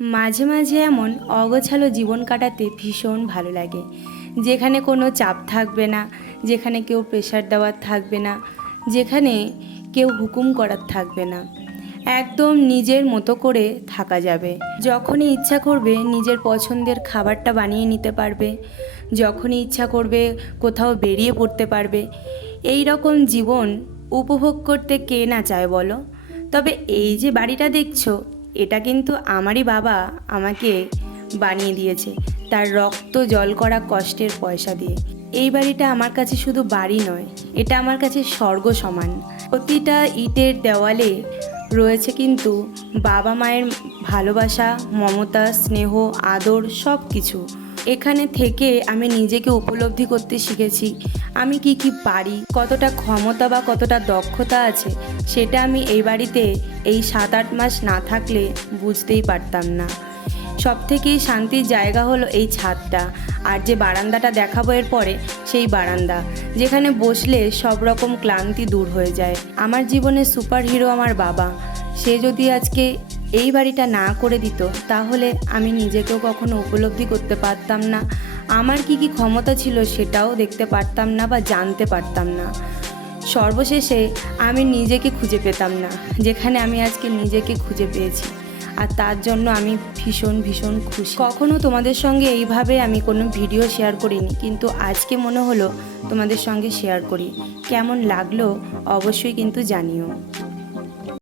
মাঝে মাঝে এমন অগোছালো জীবন কাটাতে ভীষণ ভালো লাগে। যেখানে কোনো চাপ থাকবে না, যেখানে কেউ প্রেশার দেওয়ার থাকবে না, যেখানে কেউ হুকুম করার থাকবে না। একদম নিজের মতো করে থাকা যাবে। যখনই ইচ্ছা করবে নিজের পছন্দের খাবারটা বানিয়ে নিতে পারবে, যখনই ইচ্ছা করবে কোথাও বেরিয়ে পড়তে পারবে, এই রকম জীবন উপভোগ করতে কে না চায় বলো? তবে এই যে বাড়িটা দেখছ এটা কিন্তু আমারই বাবা আমাকে বানিয়ে দিয়েছে। তার রক্ত জল করা কষ্টের পয়সা দিয়ে। এই বাড়িটা আমার কাছে শুধু বাড়ি নয়, এটা আমার কাছে স্বর্গ সমান। প্রতিটা ইটের দেওয়ালে রয়েছে কিন্তু বাবা মায়ের ভালোবাসা, মমতা, স্নেহ, আদর সব কিছু এখানে থেকে আমি নিজেকে উপলব্ধি করতে শিখেছি। আমি কি কি পারি, কতটা ক্ষমতা বা কতটা দক্ষতা আছে, সেটা আমি এই বাড়িতে এই সাত আট মাস না থাকলে বুঝতেই পারতাম না। সব থেকেই শান্তির জায়গা হলো এই ছাদটা। আর যে বারান্দাটা দেখাবো এর পরে সেই বারান্দা। যেখানে বসলে সব রকম ক্লান্তি দূর হয়ে যায়। আমার জীবনের সুপার হিরো আমার বাবা। সে যদি আজকে এই বাড়িটা না করে দিত, তাহলে আমি নিজেকেও কখনো উপলব্ধি করতে পারতাম না। আমার কি কি ক্ষমতা ছিল সেটাও দেখতে পারতাম না বা জানতে পারতাম না। সর্বশেষে আমি নিজেকে খুঁজে পেতাম না, যেখানে আমি আজকে নিজেকে খুঁজে পেয়েছি। আর তার জন্য আমি ভীষণ ভীষণ খুশি। কখনো তোমাদের সঙ্গে এইভাবে আমি কোনো ভিডিও শেয়ার করিনি, কিন্তু আজকে মনে হলো তোমাদের সঙ্গে শেয়ার করি। কেমন লাগল অবশ্যই কিন্তু জানিও।